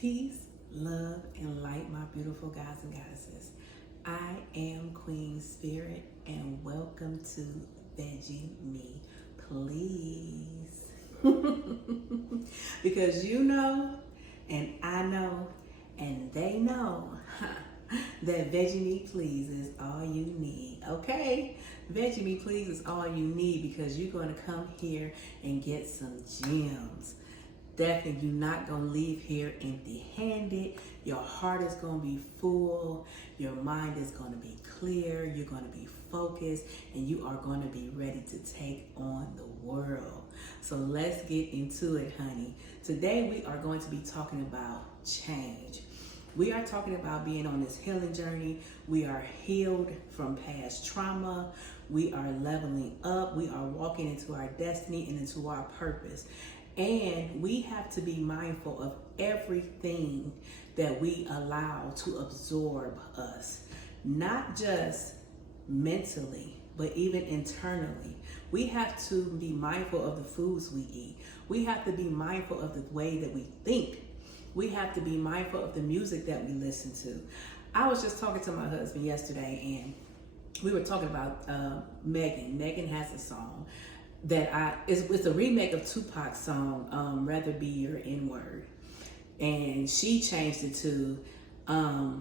Peace, love, and light, my beautiful guys and goddesses. I am Queen Spirit, and welcome to Veggie Me, please. Because you know, and I know, and they know that Veggie Me Please is all you need, okay? Veggie Me Please is all you need because you're going to come here and get some gems. Definitely, you're not going to leave here empty-handed. Your heart is going to be full. Your mind is going to be clear. You're going to be focused, and you are going to be ready to take on the world. So let's get into it, honey. Today, we are going to be talking about change. We are talking about being on this healing journey. We are healed from past trauma. We are leveling up. We are walking into our destiny and into our purpose. And we have to be mindful of everything that we allow to absorb us, not just mentally, but even internally. We have to be mindful of the foods we eat. We have to be mindful of the way that we think. We have to be mindful of the music that we listen to. I was just talking to my husband yesterday, and we were talking about Megan. Megan has a song that it's a remake of Tupac's song, Rather Be Your N-Word. And she changed it to, I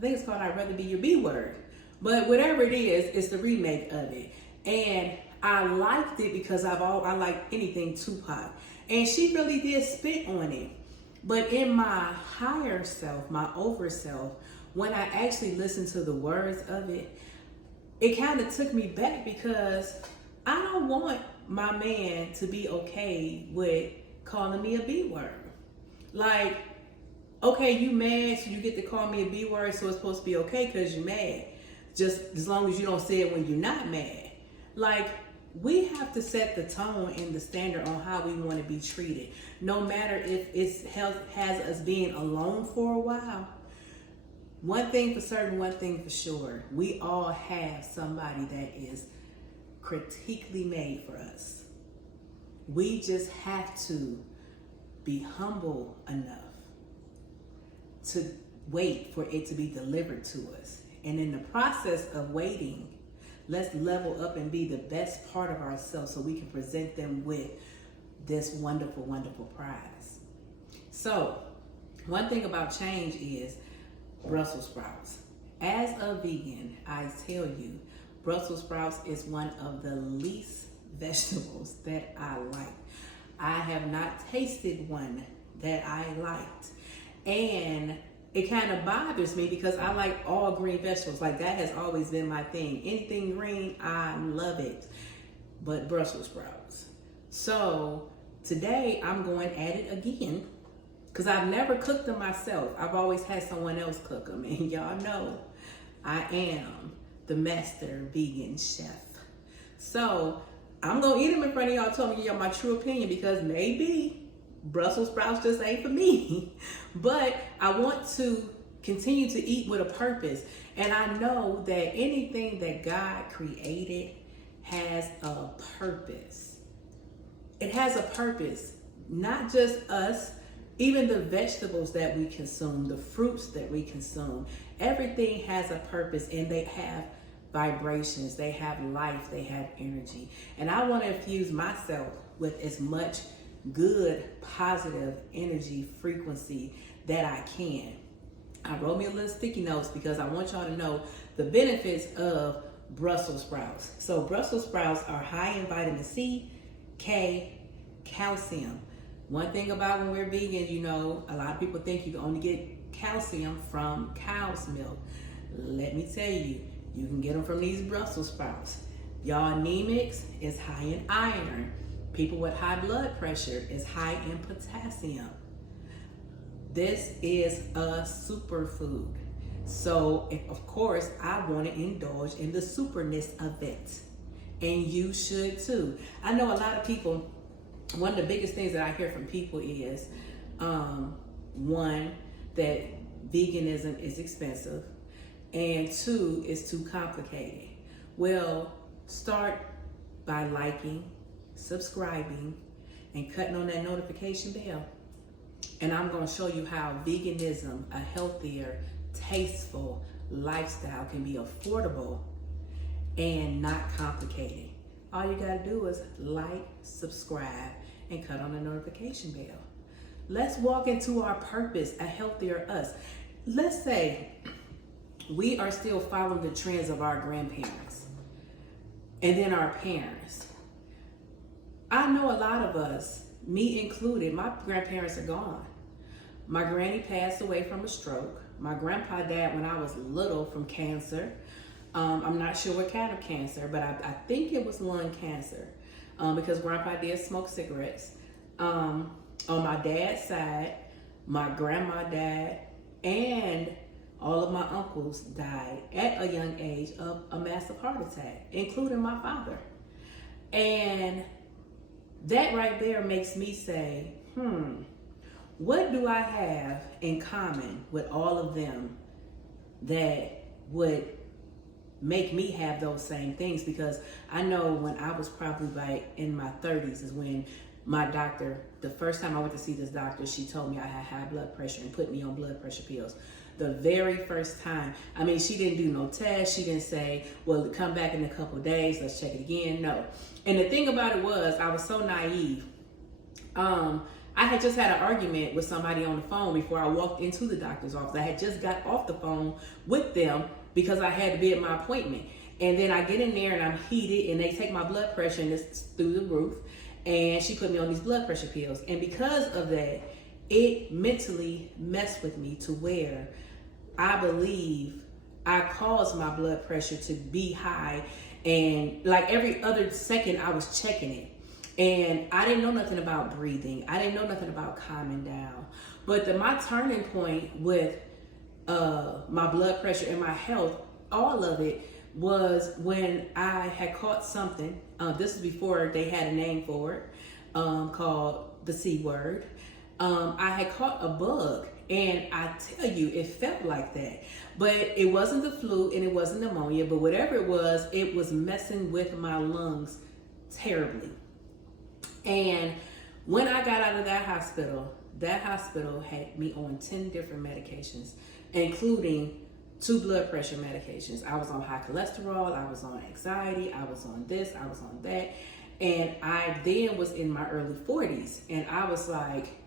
think it's called I'd Rather Be Your B-Word. But whatever it is, it's the remake of it. And I liked it because I like anything Tupac. And she really did spit on it. But in my higher self, my over self, when I actually listened to the words of it, it kind of took me back because I don't want my man to be okay with calling me a B-word. Like, okay, you mad, so you get to call me a B-word, so it's supposed to be okay because you're mad. Just as long as you don't say it when you're not mad. Like, we have to set the tone and the standard on how we want to be treated. No matter if it has us being alone for a while. One thing for certain, one thing for sure. We all have somebody that is critically made for us. We just have to be humble enough to wait for it to be delivered to us. And in the process of waiting, let's level up and be the best part of ourselves so we can present them with this wonderful, wonderful prize. So, one thing about change is Brussels sprouts. As a vegan, I tell you, Brussels sprouts is one of the least vegetables that I like. I have not tasted one that I liked. And it kind of bothers me because I like all green vegetables. Like, that has always been my thing. Anything green, I love it. But Brussels sprouts. So today I'm going at it again because I've never cooked them myself. I've always had someone else cook them. And y'all know I am the master vegan chef. So I'm gonna eat them in front of y'all, telling you my true opinion, because maybe Brussels sprouts just ain't for me. But I want to continue to eat with a purpose. And I know that anything that God created has a purpose. It has a purpose, not just us, even the vegetables that we consume, the fruits that we consume, everything has a purpose, and they have vibrations, they have life, they have energy. And I want to infuse myself with as much good, positive energy frequency that I can. I wrote me a little sticky notes because I want y'all to know the benefits of Brussels sprouts. So Brussels sprouts are high in vitamin C, K, calcium. One thing about when we're vegan, you know, a lot of people think you can only get calcium from cow's milk. Let me tell you, you can get them from these Brussels sprouts. Y'all, anemics is high in iron. People with high blood pressure is high in potassium. This is a superfood. So, of course, I want to indulge in the superness of it. And you should too. I know a lot of people, one of the biggest things that I hear from people is, one, that veganism is expensive. And two, it's too complicated. Well, start by liking, subscribing, and cutting on that notification bell. And I'm going to show you how veganism, a healthier, tasteful lifestyle, can be affordable and not complicated. All you got to do is like, subscribe, and cut on the notification bell. Let's walk into our purpose, a healthier us. Let's say we are still following the trends of our grandparents and then our parents. I know a lot of us, me included, my grandparents are gone. My granny passed away from a stroke. My grandpa died when I was little from cancer. I'm not sure what kind of cancer, but I think it was lung cancer because grandpa did smoke cigarettes. On my dad's side, my grandma died, and all of my uncles died at a young age of a massive heart attack, including my father. And that right there makes me say, what do I have in common with all of them that would make me have those same things? Because I know when I was probably like in my 30s is when my doctor, the first time I went to see this doctor, she told me I had high blood pressure and put me on blood pressure pills. The very first time. I mean, she didn't do no tests. She didn't say, well, come back in a couple of days, let's check it again. No. And the thing about it was, I was so naive. I had just had an argument with somebody on the phone before I walked into the doctor's office. I had just got off the phone with them because I had to be at my appointment. And then I get in there and I'm heated and they take my blood pressure and it's through the roof. And she put me on these blood pressure pills. And because of that, it mentally messed with me to where I believe I caused my blood pressure to be high. And like every other second I was checking it. And I didn't know nothing about breathing. I didn't know nothing about calming down. But my turning point with my blood pressure and my health, all of it, was when I had caught something. This is before they had a name for it, called the C word. I had caught a bug, and I tell you, it felt like that. But it wasn't the flu and it wasn't pneumonia, but whatever it was messing with my lungs terribly. And when I got out of that hospital had me on 10 different medications, including 2 blood pressure medications. I was on high cholesterol, I was on anxiety, I was on this, I was on that. And I then was in my early 40s. And I was like,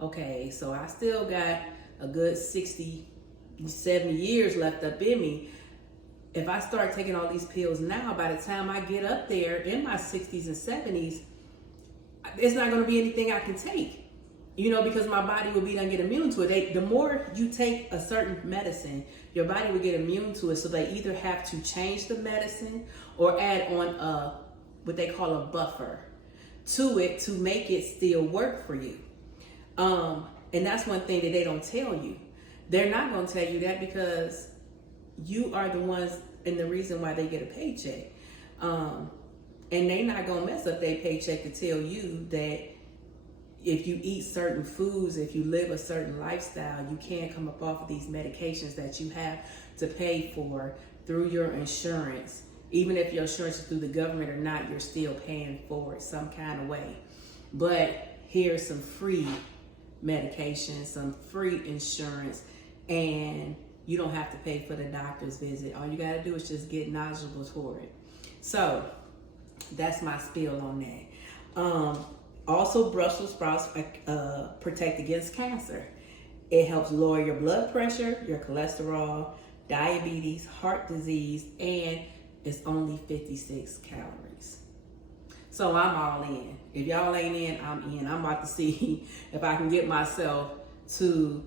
okay, so I still got a good 60, 70 years left up in me. If I start taking all these pills now, by the time I get up there in my 60s and 70s, it's not going to be anything I can take. You know, because my body will be done get immune to it. The more you take a certain medicine, your body will get immune to it. So they either have to change the medicine or add on what they call a buffer to it to make it still work for you. And that's one thing that they don't tell you. They're not going to tell you that because you are the ones and the reason why they get a paycheck. And they're not going to mess up their paycheck to tell you that if you eat certain foods, if you live a certain lifestyle, you can't come up off of these medications that you have to pay for through your insurance. Even if your insurance is through the government or not, you're still paying for it some kind of way. But here's some free medication, some free insurance, and you don't have to pay for the doctor's visit. All you got to do is just get knowledgeable for it. So that's my spiel on that. Also, Brussels sprouts protect against cancer. It helps lower your blood pressure, your cholesterol, diabetes, heart disease, and it's only 56 calories. So I'm all in. If y'all ain't in, I'm in. I'm about to see if I can get myself to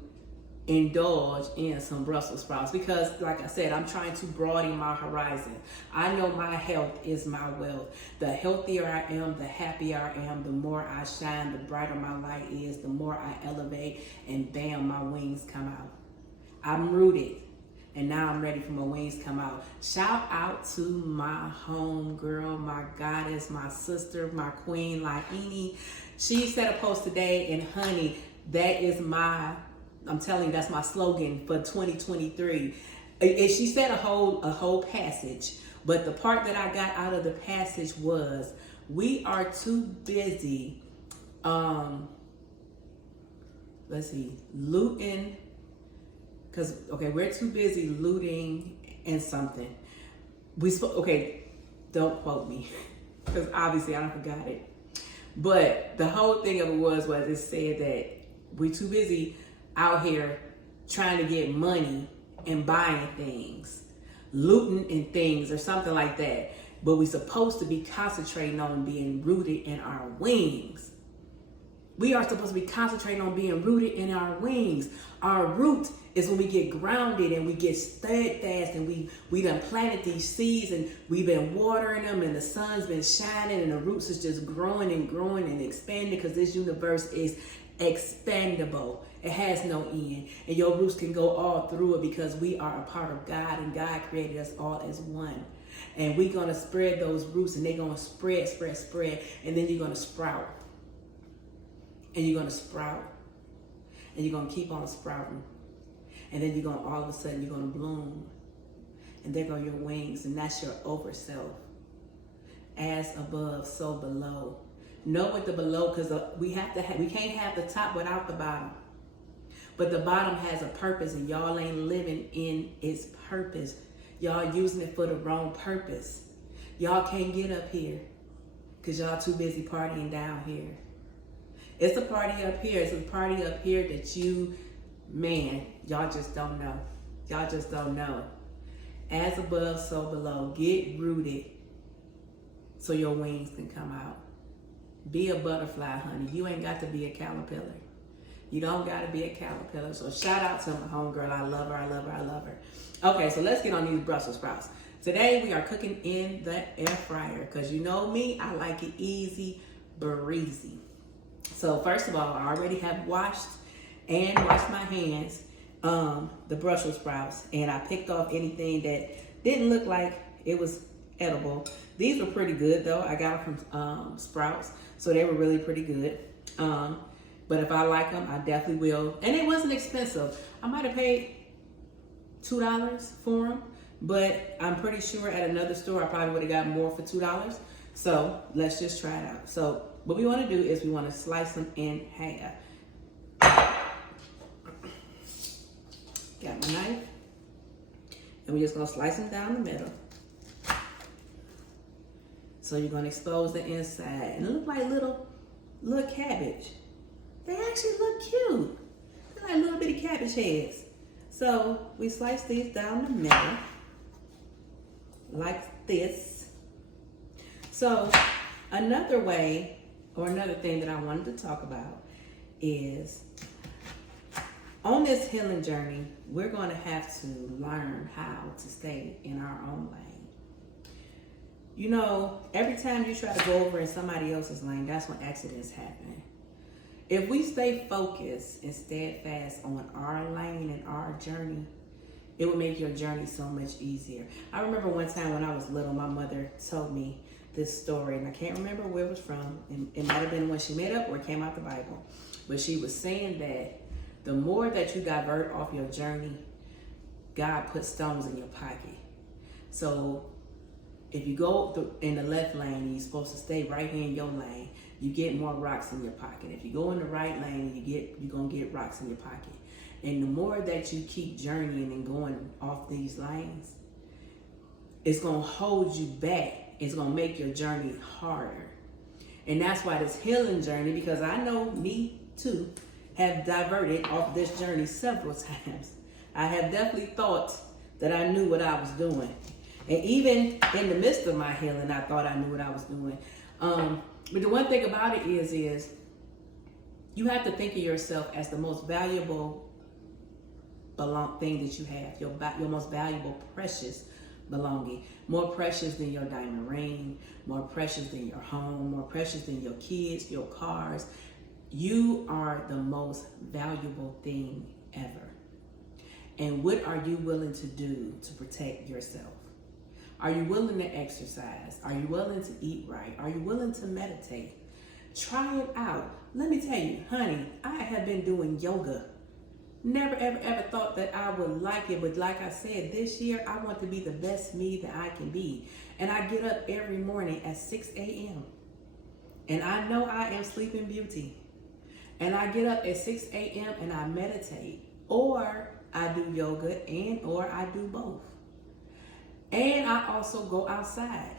indulge in some Brussels sprouts because, like I said, I'm trying to broaden my horizon. I know my health is my wealth. The healthier I am, the happier I am, the more I shine, the brighter my light is, the more I elevate, and bam, my wings come out. I'm rooted, and now I'm ready for my wings to come out. Shout out to my home girl, my goddess, my sister, my queen, Laini. She said a post today, and honey, that is I'm telling you, that's my slogan for 2023. And she said a whole passage, but the part that I got out of the passage was, we are too busy let's see, looting, because, okay, we're too busy looting and something. Okay, don't quote me, because obviously I don't forgot it. But the whole thing of it was it said that we're too busy out here trying to get money and buying things, looting and things or something like that. But we're supposed to be concentrating on being rooted in our wings. We are supposed to be concentrating on being rooted in our wings. Our root is when we get grounded and we get steadfast and we done planted these seeds and we've been watering them and the sun's been shining and the roots is just growing and expanding, because this universe is expandable. It has no end. And your roots can go all through it because we are a part of God, and God created us all as one. And we're going to spread those roots, and they're going to spread. And then you're going to sprout. And you're going to sprout. And you're going to keep on sprouting. And then you're going to, all of a sudden, you're going to bloom. And there go your wings. And that's your over self. As above, so below. Know what the below, because we can't have the top without the bottom. But the bottom has a purpose, and y'all ain't living in its purpose. Y'all using it for the wrong purpose. Y'all can't get up here because y'all too busy partying down here. It's a party up here. It's a party up here that y'all just don't know. Y'all just don't know. As above, so below. Get rooted so your wings can come out. Be a butterfly, honey. You ain't got to be a caterpillar. You don't got to be a caterpillar. So shout out to my homegirl. I love her. Okay, so let's get on these Brussels sprouts. Today we are cooking in the air fryer because you know me, I like it easy, breezy. So first of all, I already have washed my hands, the Brussels sprouts, and I picked off anything that didn't look like it was edible. These were pretty good though. I got them from Sprouts, so they were really pretty good. But if I like them, I definitely will. And it wasn't expensive. I might have paid $2 for them, but I'm pretty sure at another store I probably would have got more for $2. So let's just try it out. So what we want to do is we want to slice them in half. Got my knife, and we're just gonna slice them down the middle. So you're gonna expose the inside, and it look like little cabbage. They actually look cute. They're like little bitty cabbage heads. So we slice these down the middle, like this. So another way, or another thing that I wanted to talk about is, on this healing journey, we're going to have to learn how to stay in our own lane. You know, every time you try to go over in somebody else's lane, that's when accidents happen. If we stay focused and steadfast on our lane and our journey, it would make your journey so much easier. I remember one time when I was little, my mother told me this story, and I can't remember where it was from. It might have been when she made up or it came out the Bible. But she was saying that the more that you divert off your journey, God puts stones in your pocket. So if you go in the left lane, you're supposed to stay right here in your lane, you get more rocks in your pocket. If you go in the right lane, you're going to get rocks in your pocket. And the more that you keep journeying and going off these lanes, it's going to hold you back. It's going to make your journey harder. And that's why this healing journey, because I know me too, have diverted off this journey several times. I have definitely thought that I knew what I was doing. And even in the midst of my healing, I thought I knew what I was doing. But the one thing about it is you have to think of yourself as the most valuable thing that you have, your most valuable, precious belonging. More precious than your diamond ring, more precious than your home, more precious than your kids, your cars. You are the most valuable thing ever. And what are you willing to do to protect yourself? Are you willing to exercise? Are you willing to eat right? Are you willing to meditate? Try it out. Let me tell you, honey, I have been doing yoga. Never, ever thought that I would like it. But like I said, this year, I want to be the best me that I can be. And I get up every morning at 6 a.m. And I know I am Sleeping Beauty. And I get up at 6 a.m. and I meditate, or I do yoga, and or I do both. And I also go outside.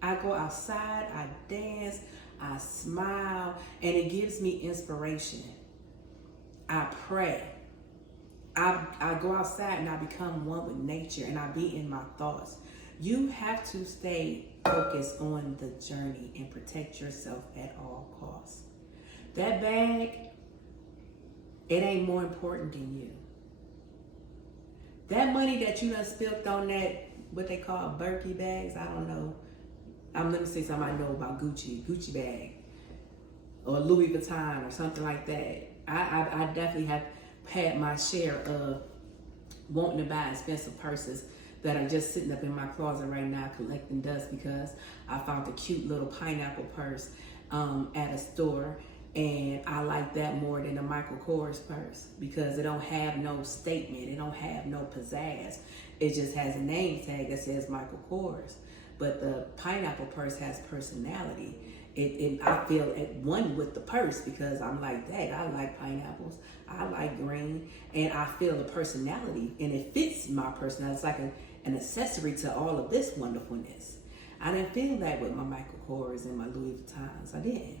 I go outside, I dance, I smile, and it gives me inspiration. I pray. I go outside and I become one with nature, and I be in my thoughts. You have to stay focused on the journey and protect yourself at all costs. That bag, it ain't more important than you. That money that you done spent on that, what they call Birkin bags, I don't know. Let me say something I know about Gucci bag, or Louis Vuitton or something like that. I definitely have had my share of wanting to buy expensive purses that are just sitting up in my closet right now collecting dust, because I found a cute little pineapple purse at a store, and I like that more than a Michael Kors purse because it don't have no statement, it don't have no pizzazz. It just has a name tag that says Michael Kors. But the pineapple purse has personality. I feel at one with the purse because I'm like that. I like pineapples. I like green. And I feel the personality. And it fits my personality. It's like an accessory to all of this wonderfulness. I didn't feel that with my Michael Kors and my Louis Vuittons. I didn't.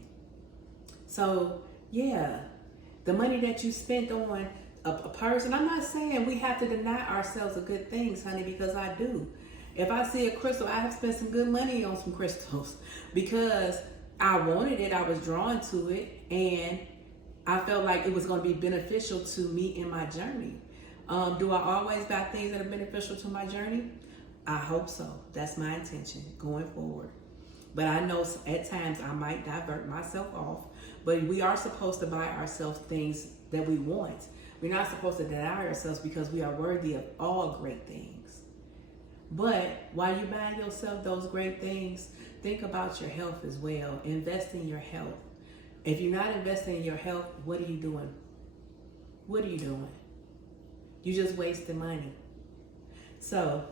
So, yeah. The money that you spent on a purse. And I'm not saying we have to deny ourselves of good things, honey, because I do. If I see a crystal, I have spent some good money on some crystals because I wanted it, I was drawn to it, and I felt like it was going to be beneficial to me in my journey. Do I always buy things that are beneficial to my journey? I hope so. That's my intention going forward. But I know at times I might divert myself off, but we are supposed to buy ourselves things that we want. We're not supposed to deny ourselves because we are worthy of all great things. But while you're buying yourself those great things, think about your health as well. Invest in your health. If you're not investing in your health, what are you doing? What are you doing? You're just wasting money. So,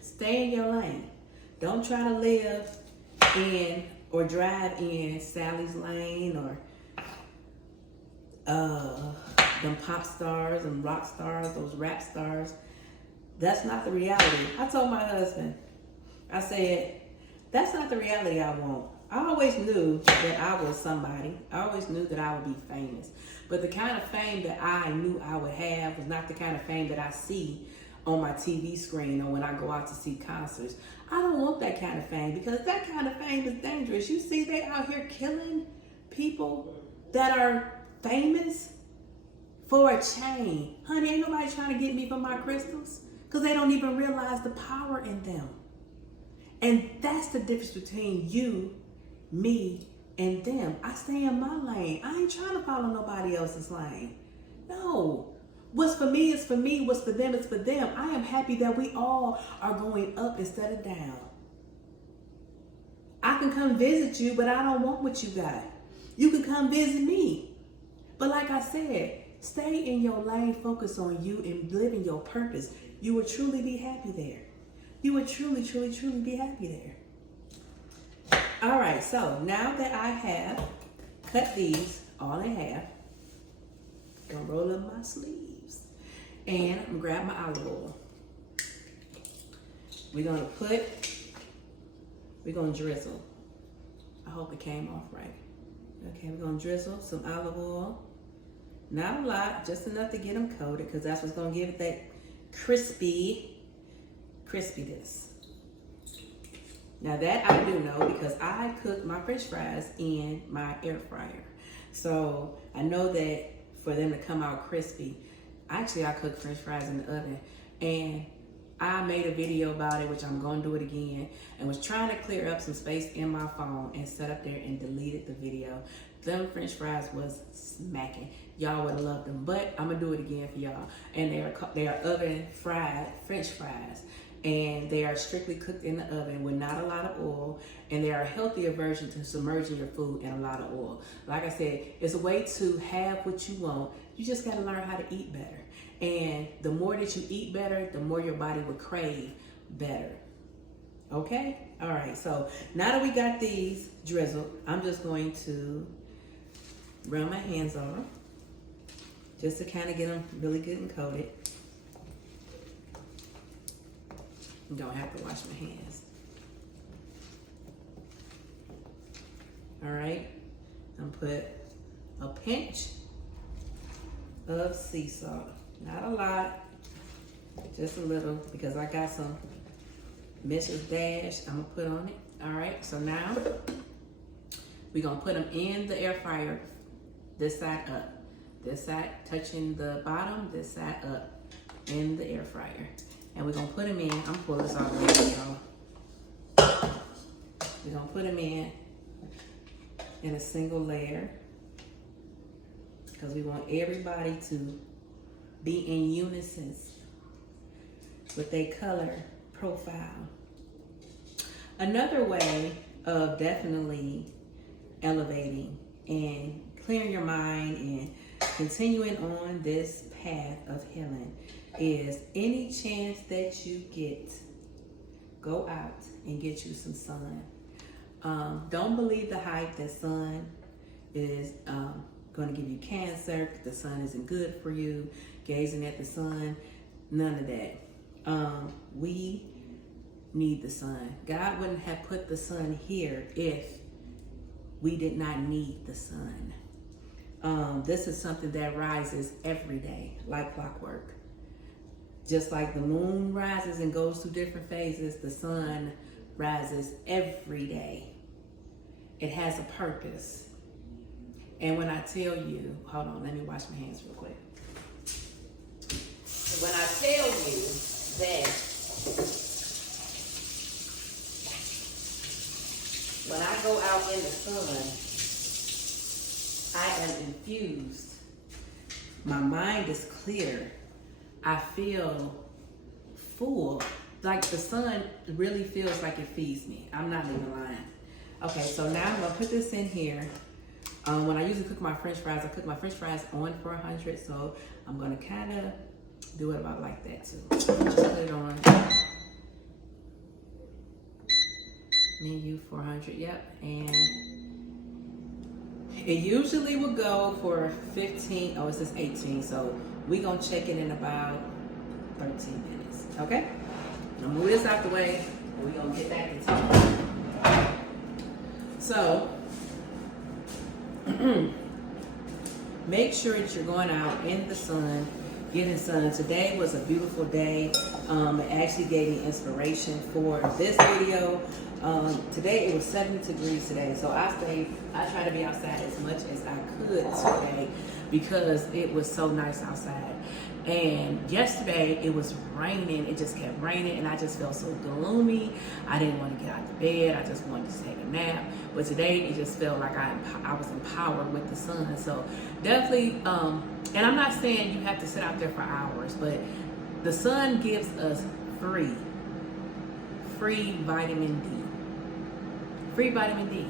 stay in your lane. Don't try to live in or drive in Sally's lane or them pop stars and rock stars, those rap stars. That's not the reality. I told my husband, I said, that's not the reality I want. I always knew that I was somebody. I always knew that I would be famous. But the kind of fame that I knew I would have was not the kind of fame that I see on my TV screen or when I go out to see concerts. I don't want that kind of fame because that kind of fame is dangerous. You see, they out here killing people that are famous for a chain. Honey, ain't nobody trying to get me for my crystals. Because they don't even realize the power in them. And that's the difference between you, me, and them. I stay in my lane. I ain't trying to follow nobody else's lane. No. What's for me is for me. What's for them is for them. I am happy that we all are going up instead of down. I can come visit you, but I don't want what you got. You can come visit me. But like I said, stay in your lane, focus on you, and live in your purpose. You will truly be happy there. You would truly, truly, truly be happy there. All right, so now that I have cut these all in half, I'm gonna roll up my sleeves. And I'm gonna grab my olive oil. We're gonna drizzle. I hope it came off right. Okay, we're gonna drizzle some olive oil. Not a lot, just enough to get them coated, because that's what's gonna give it that crispiness. Now that I do know because I cook my French fries in my air fryer. So I know that for them to come out crispy, actually I cook French fries in the oven, and I made a video about it, which I'm gonna do it again, and was trying to clear up some space in my phone and set up there and deleted the video. Them French fries was smacking. Y'all would have loved them, but I'm gonna do it again for y'all. And they are oven fried French fries, and they are strictly cooked in the oven with not a lot of oil, and they are a healthier version to submerging your food in a lot of oil. Like I said, it's a way to have what you want. You just gotta learn how to eat better. And the more that you eat better, the more your body will crave better. Okay? All right, so now that we got these drizzled, I'm just going to run my hands over them just to kind of get them really good and coated. You don't have to wash my hands. All right, I'm put a pinch of sea salt. Not a lot, just a little, because I got some Mrs. Dash I'm gonna put on it. All right, so now we're gonna put them in the air fryer, this side up. This side touching the bottom, this side up in the air fryer. And we're gonna put them in, I'm gonna pull this off later, y'all. We're gonna put them in a single layer because we want everybody to be in unison with their color profile. Another way of definitely elevating and clearing your mind and continuing on this path of healing is any chance that you get, go out and get you some sun. Don't believe the hype that sun is going to give you cancer, the sun isn't good for you, gazing at the sun, none of that. We need the sun. God wouldn't have put the sun here if we did not need the sun. This is something that rises every day, like clockwork. Just like the moon rises and goes through different phases, the sun rises every day. It has a purpose. And when I tell you, hold on, let me wash my hands real quick. When I tell you that when I go out in the sun, I am infused. My mind is clear. I feel full. Like the sun really feels like it feeds me. I'm not even lying. Okay, so now I'm gonna put this in here. When I usually cook my French fries, I cook my French fries on 400, so I'm gonna kind of do it about like that too. Just put it on. Menu 400, yep, and it usually will go for 15, oh, it says 18, so we're gonna check it in about 13 minutes, okay? I'm gonna move this out the way, and we're gonna get back to talking. So, make sure that you're going out in the sun, getting sun. Today was a beautiful day. It actually gave me inspiration for this video. Today it was 70 degrees today, so I try to be outside as much as I could today because it was so nice outside. And yesterday it was raining, it just kept raining, and I just felt so gloomy. I didn't want to get out of bed, I just wanted to take a nap. But today it just felt like I was empowered with the sun. So definitely, and I'm not saying you have to sit out there for hours, but the sun gives us free vitamin D. Free vitamin D.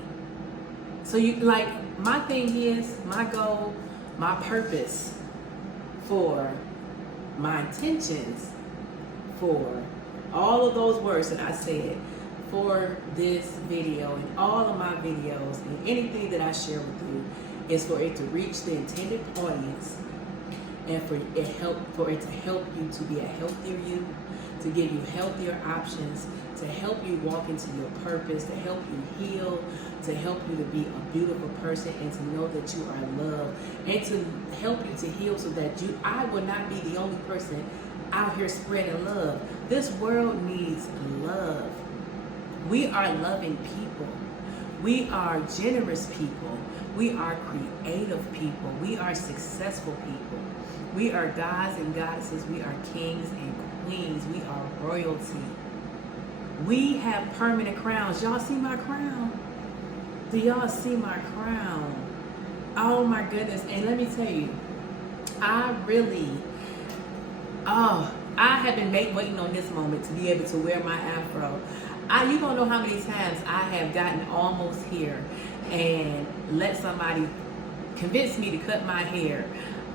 So you, like, my thing is, my goal, my purpose for my intentions for all of those words that I said for this video and all of my videos and anything that I share with you is for it to reach the intended audience and for it to help you to be a healthier you, to give you healthier options, to help you walk into your purpose, to help you heal, to help you to be a beautiful person and to know that you are loved, and to help you to heal so that I will not be the only person out here spreading love. This world needs love. We are loving people. We are generous people. We are creative people. We are successful people. We are gods and goddesses. We are kings and queens. We are royalty. We have permanent crowns. Y'all see my crown? Do y'all see my crown? Oh my goodness. And let me tell you, I have been waiting on this moment to be able to wear my afro. You don't know how many times I have gotten almost here and let somebody convince me to cut my hair.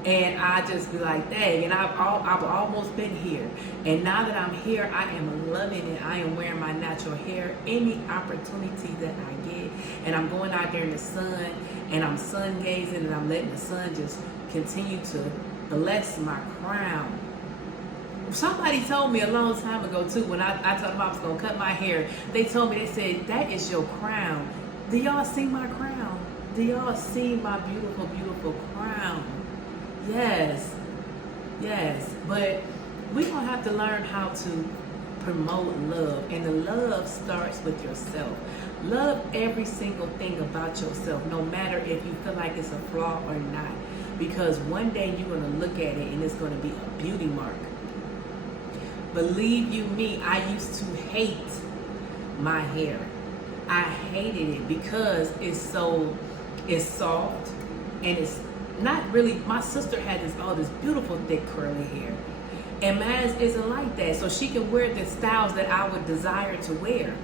And I just be like, dang, and I've almost been here. And now that I'm here, I am loving it. I am wearing my natural hair any opportunity that I get. And I'm going out there in the sun and I'm sun gazing and I'm letting the sun just continue to bless my crown. Somebody told me a long time ago too, when I told them I was gonna cut my hair, they told me, they said, that is your crown. Do y'all see my crown? Do y'all see my beautiful, beautiful crown? Yes, yes, but we gonna have to learn how to promote love, and the love starts with yourself. Love every single thing about yourself, no matter if you feel like it's a flaw or not, because one day you're gonna look at it and it's gonna be a beauty mark. Believe you me, I used to hate my hair. I hated it because it's soft and it's not really. My sister had all this beautiful thick curly hair, and mine isn't like that. So she can wear the styles that I would desire to wear.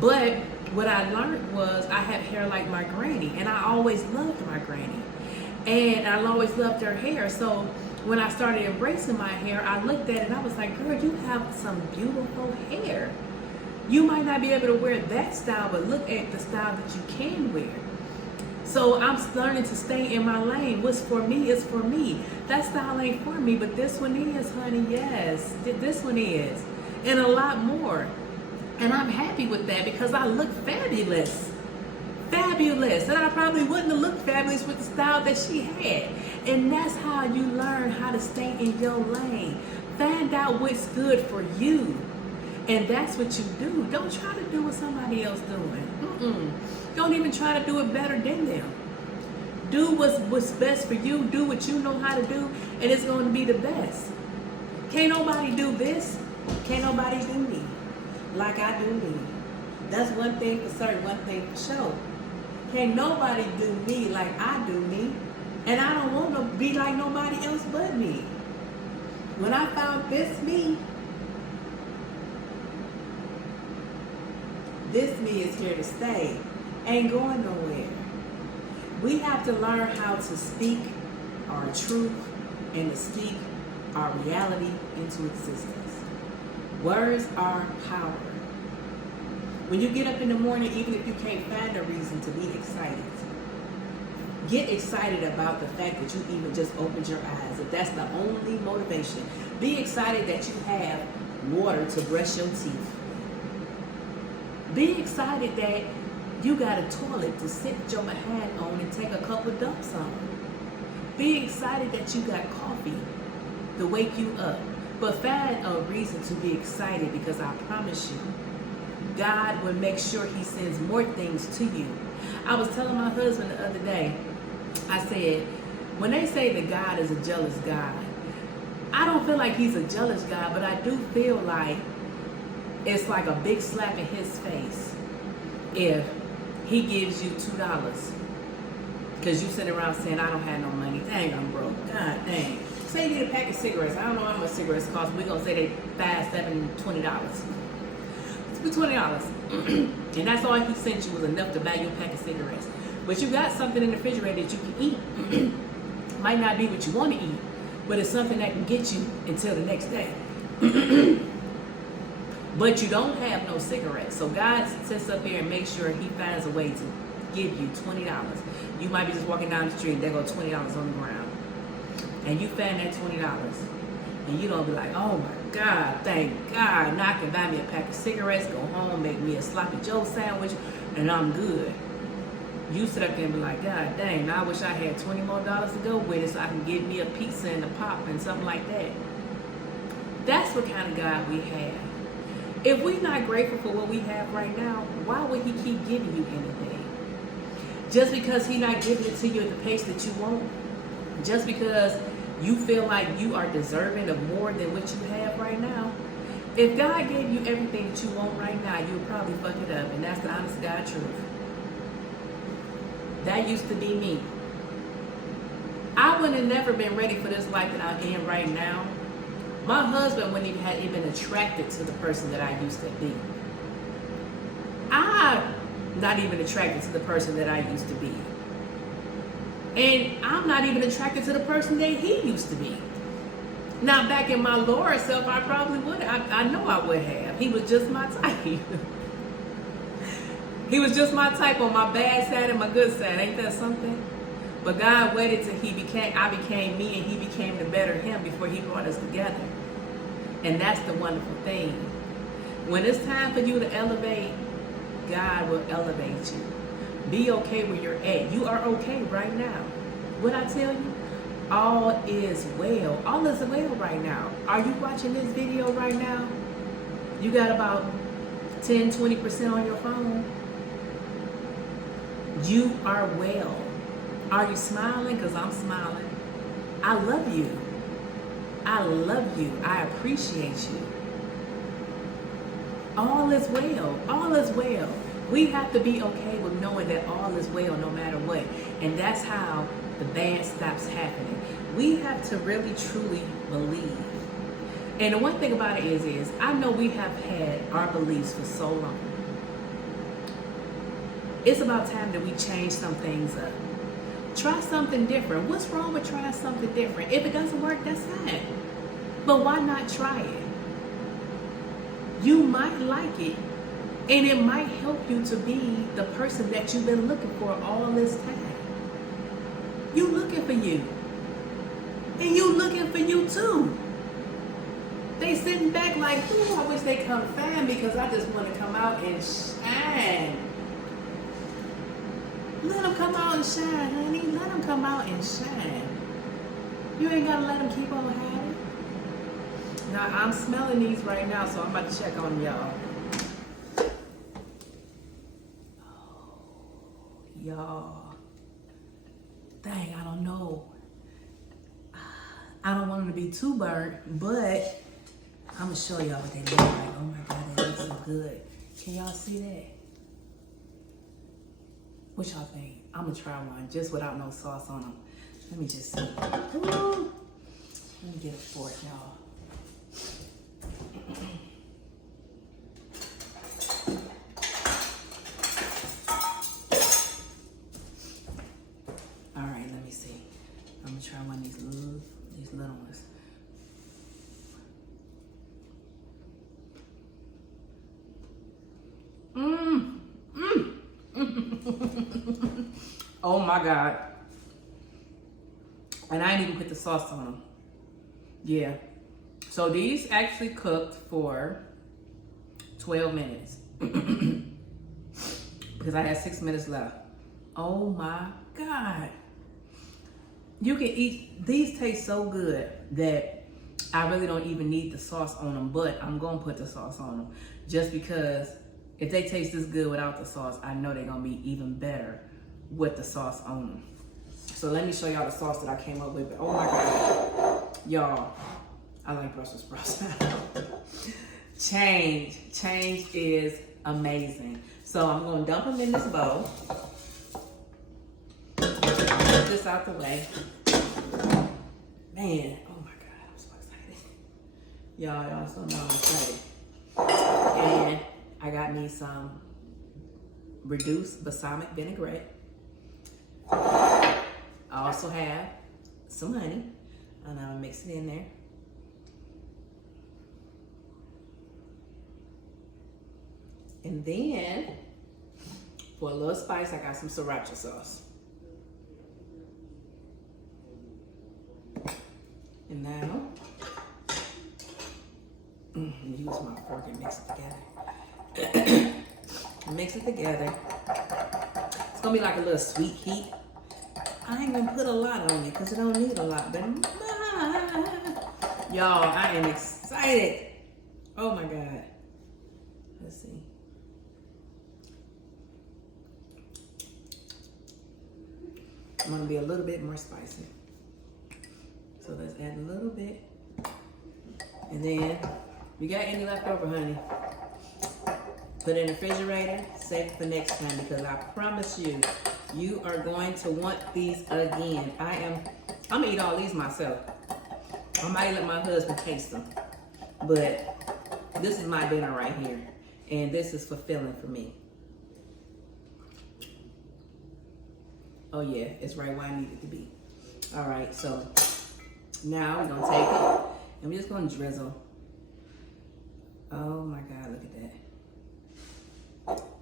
But what I learned was I have hair like my granny, and I always loved my granny, and I always loved her hair. So when I started embracing my hair, I looked at it and I was like, girl, you have some beautiful hair. You might not be able to wear that style, but look at the style that you can wear. So I'm learning to stay in my lane. What's for me is for me. That style ain't for me, but this one is, honey, yes. This one is. And a lot more. And I'm happy with that because I look fabulous. Fabulous. And I probably wouldn't have looked fabulous with the style that she had. And that's how you learn how to stay in your lane. Find out what's good for you. And that's what you do. Don't try to do what somebody else doing. Don't even try to do it better than them. Do what's best for you. Do what you know how to do, and it's going to be the best. Can't nobody do this. Can't nobody do me like I do me. That's one thing for certain, one thing for sure. Can't nobody do me like I do me, and I don't want to be like nobody else but me. When I found this me is here to stay. Ain't going nowhere. We have to learn how to speak our truth and to speak our reality into existence. Words are power. When you get up in the morning, even if you can't find a reason to be excited, get excited about the fact that you even just opened your eyes. If that's the only motivation, be excited that you have water to brush your teeth. Be excited that you got a toilet to sit your behind on and take a couple dumps on. Be excited that you got coffee to wake you up. But find a reason to be excited, because I promise you, God will make sure He sends more things to you. I was telling my husband the other day, I said, when they say that God is a jealous God, I don't feel like He's a jealous God, but I do feel like it's like a big slap in His face if He gives you $2 because you sit around saying, I don't have no money. Dang, I'm broke. God dang. Say you need a pack of cigarettes. I don't know how much cigarettes cost. We're going to say they $5, $7, $20. It's $20. And that's all He sent you was enough to buy you a pack of cigarettes. But you got something in the refrigerator that you can eat. Might not be what you want to eat, but it's something that can get you until the next day. But you don't have no cigarettes. So God sits up here and makes sure He finds a way to give you $20. You might be just walking down the street and there go $20 on the ground. And you find that $20. And you don't be like, oh my God, thank God. Now I can buy me a pack of cigarettes, go home, make me a sloppy Joe sandwich, and I'm good. You sit up there and be like, God dang, now I wish I had $20 more to go with it so I can get me a pizza and a pop and something like that. That's what kind of God we have. If we're not grateful for what we have right now, why would He keep giving you anything? Just because He's not giving it to you at the pace that you want? Just because you feel like you are deserving of more than what you have right now? If God gave you everything that you want right now, you would probably fuck it up. And that's the honest God truth. That used to be me. I would have never been ready for this life that I'm in right now. My husband wouldn't even have been attracted to the person that I used to be. I'm not even attracted to the person that I used to be. And I'm not even attracted to the person that he used to be. Now, back in my lower self, I probably would. I know I would have. He was just my type. He was just my type on my bad side and my good side. Ain't that something? But God waited till I became me and he became the better him before he brought us together. And that's the wonderful thing. When it's time for you to elevate, God will elevate you. Be okay where you're at. You are okay right now. What I tell you? All is well. All is well right now. Are you watching this video right now? You got about 10, 20% on your phone. You are well. Are you smiling? Because I'm smiling. I love you. I love you. I appreciate you. All is well. All is well. We have to be okay with knowing that all is well no matter what. And that's how the bad stops happening. We have to really truly believe. And the one thing about it is I know we have had our beliefs for so long. It's about time that we change some things up. Try something different. What's wrong with trying something different? If it doesn't work, that's fine. But why not try it? You might like it, and it might help you to be the person that you've been looking for all this time. You looking for you. And you looking for you too. They sitting back like, ooh, I wish they come find me because I just want to come out and shine. Let them come out and shine, honey. Let them come out and shine. You ain't got to let them keep on hiding. Now, I'm smelling these right now, so I'm about to check on y'all. Oh, y'all. Dang, I don't know. I don't want them to be too burnt, but I'm going to show y'all what they look like. Oh my God, they look so good. Can y'all see that? What y'all think? I'm going to try one just without no sauce on them. Let me just see. Ooh. Let me get a fork, y'all. All right, let me see. I'm going to try one of these little ones. Oh my God. And I didn't even put the sauce on them. Yeah. So these actually cooked for 12 minutes. Because I had 6 minutes left. Oh my God. You can eat, these taste so good that I really don't even need the sauce on them, but I'm gonna put the sauce on them just because if they taste this good without the sauce, I know they're gonna be even better with the sauce on them. So let me show y'all the sauce that I came up with. Oh my God, y'all, I like Brussels sprouts. Change is amazing. So I'm gonna dump them in this bowl. Put this out the way. Man, oh my God, I'm so excited. Y'all so know I'm excited. And I got me some reduced balsamic vinaigrette. I also have some honey, and I'm gonna mix it in there. And then, for a little spice, I got some sriracha sauce. And now, use my fork and mix it together. Mix it together. It's gonna be like a little sweet heat. I ain't gonna put a lot on it because it don't need a lot, but y'all, I am excited. Oh my God. Let's see. I'm gonna be a little bit more spicy. So let's add a little bit. And then, you got any leftover honey? Put it in the refrigerator, save it for next time because I promise you, you are going to want these again. I'm gonna eat all these myself. I might let my husband taste them. But this is my dinner right here. And this is fulfilling for me. Oh yeah, it's right where I need it to be. All right, so now we're gonna take it and we're just gonna drizzle. Oh my God, look at that.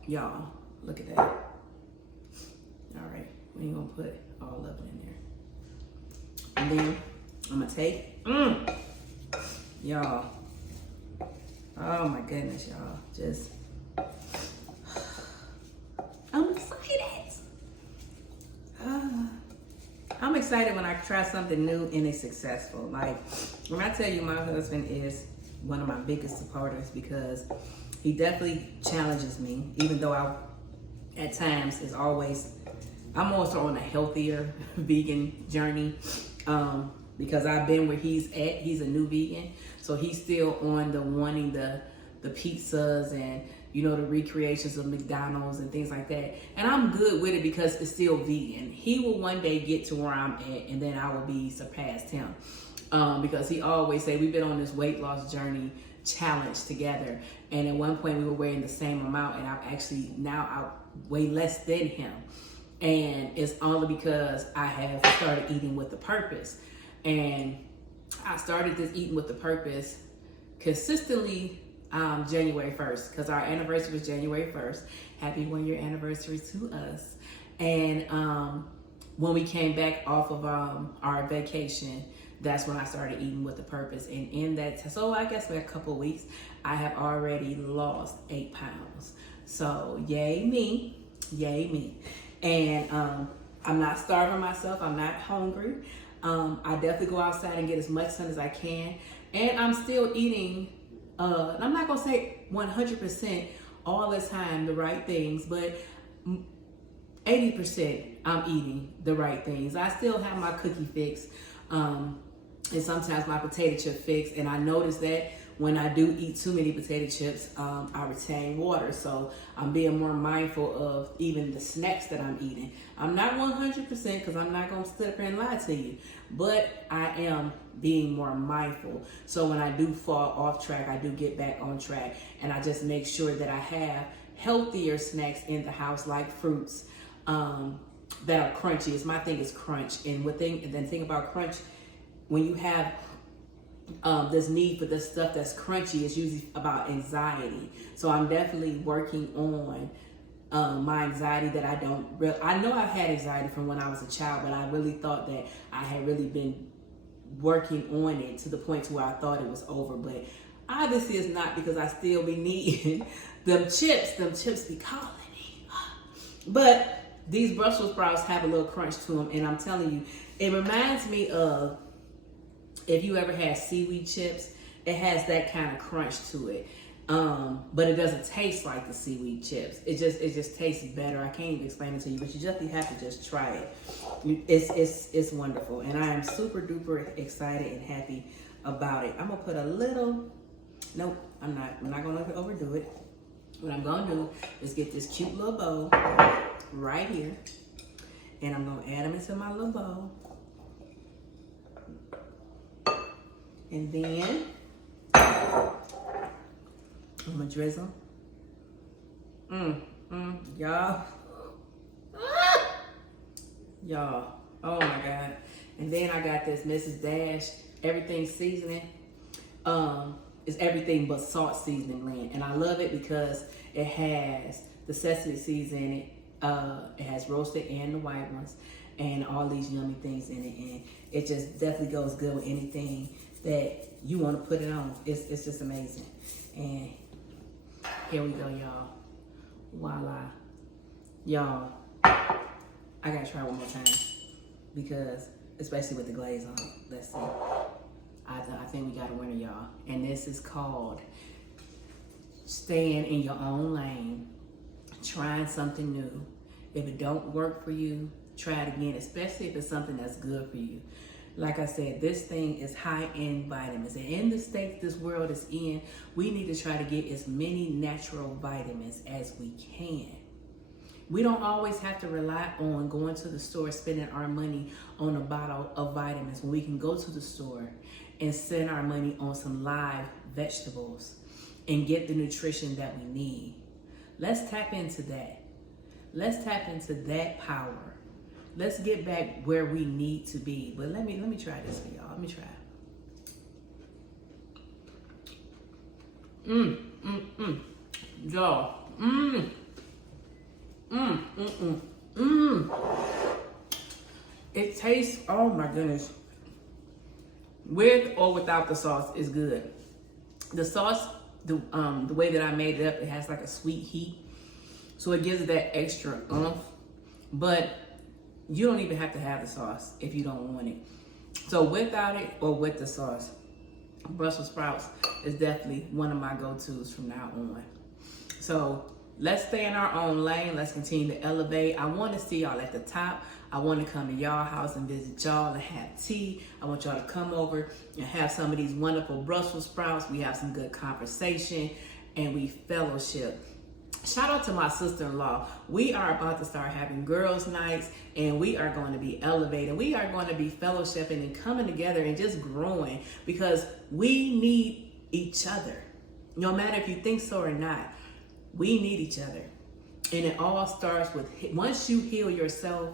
Y'all, Look at that. All right, we ain't gonna put all of it in there. And then I'm gonna take, y'all. Oh my goodness, y'all. Just, I'm excited. I'm excited when I try something new and it's successful. Like, when I tell you my husband is one of my biggest supporters because he definitely challenges me, even though at times I'm also on a healthier vegan journey because I've been where he's at. He's a new vegan, so he's still on the wanting the pizzas and, you know, the recreations of McDonald's and things like that. And I'm good with it because it's still vegan. He will one day get to where I'm at, and then I will be surpassed him. Because he always say we've been on this weight loss journey challenge together. And at one point we were weighing the same amount, and I weigh less than him. And it's only because I have started eating with a purpose. And I started this eating with a purpose consistently January 1st, because our anniversary was January 1st. Happy 1-year anniversary to us. And when we came back off of our vacation, that's when I started eating with a purpose. And in that, so I guess for a couple of weeks, I have already lost 8 pounds. So yay me. And I'm not starving myself. I'm not hungry. I definitely go outside and get as much sun as I can. And I'm still eating, I'm not gonna say 100% all the time the right things, but 80% I'm eating the right things. I still have my cookie fix, and sometimes my potato chip fix. And I notice that when I do eat too many potato chips, I retain water. So I'm being more mindful of even the snacks that I'm eating. I'm not 100% because I'm not going to sit up here and lie to you, but I am being more mindful. So when I do fall off track, I do get back on track. And I just make sure that I have healthier snacks in the house, like fruits that are crunchy. My thing is crunch. And then think about crunch, when you have this need for this stuff that's crunchy, is usually about anxiety. So I'm definitely working on my anxiety that I know I've had anxiety from when I was a child, but I really thought that I had really been working on it to the point to where I thought it was over. But obviously it's not, because I still be needing them chips be calling me. But these Brussels sprouts have a little crunch to them, and I'm telling you, it reminds me of, if you ever had seaweed chips, it has that kind of crunch to it. But it doesn't taste like the seaweed chips. It just tastes better. I can't even explain it to you, but you have to just try it. It's wonderful. And I am super duper excited and happy about it. I'm gonna put a little, nope, I'm not gonna overdo it. What I'm gonna do is get this cute little bowl right here, and I'm gonna add them into my little bowl. And then I'm gonna drizzle. Y'all. Y'all. Oh my God. And then I got this Mrs. Dash everything seasoning. It's everything but salt seasoning blend. And I love it because it has the sesame seeds in it. It has roasted and the white ones, and all these yummy things in it. And it just definitely goes good with anything that you want to put it on. It's just amazing. And here we go, y'all. Voila. Y'all, I gotta try one more time, because especially with the glaze on it. Let's see. I think we got a winner, y'all. And this is called staying in your own lane, trying something new. If it don't work for you, try it again, especially if it's something that's good for you. Like I said, this thing is high in vitamins. And in the state this world is in, we need to try to get as many natural vitamins as we can. We don't always have to rely on going to the store, spending our money on a bottle of vitamins, when we can go to the store and spend our money on some live vegetables and get the nutrition that we need. Let's tap into that. Let's tap into that power. Let's get back where we need to be. But let me try this for y'all. Let me try it. Y'all. It tastes, oh my goodness. With or without the sauce is good. The sauce, the way that I made it up, it has like a sweet heat. So it gives it that extra oomph. But you don't even have to have the sauce if you don't want it. So without it or with the sauce, Brussels sprouts is definitely one of my go-tos from now on. So let's stay in our own lane. Let's continue to elevate. I want to see y'all at the top. I want to come to y'all house and visit y'all and have tea. I want y'all to come over and have some of these wonderful Brussels sprouts. We have some good conversation and we fellowship. Shout out to my sister-in-law. We are about to start having girls' nights and we are going to be elevating. We are going to be fellowshipping and coming together and just growing because we need each other. No matter if you think so or not, we need each other. And it all starts with, once you heal yourself,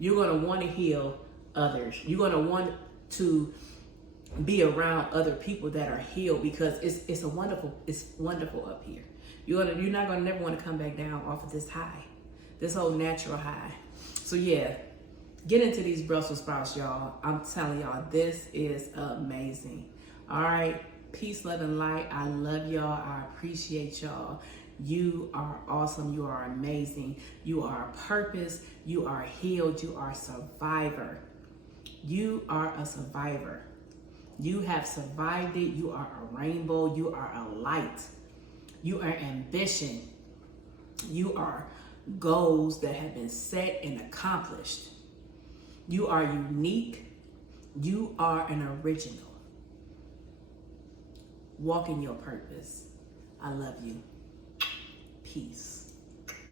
you're going to want to heal others. You're going to want to be around other people that are healed because it's wonderful up here. You're not going to never want to come back down off of this high, this whole natural high. So yeah, get into these Brussels sprouts, y'all. I'm telling y'all, this is amazing. All right. Peace, love, and light. I love y'all. I appreciate y'all. You are awesome. You are amazing. You are a purpose. You are healed. You are a survivor. You are a survivor. You have survived it. You are a rainbow. You are a light. You are ambition. You are goals that have been set and accomplished. You are unique. You are an original. Walk in your purpose. I love you. Peace.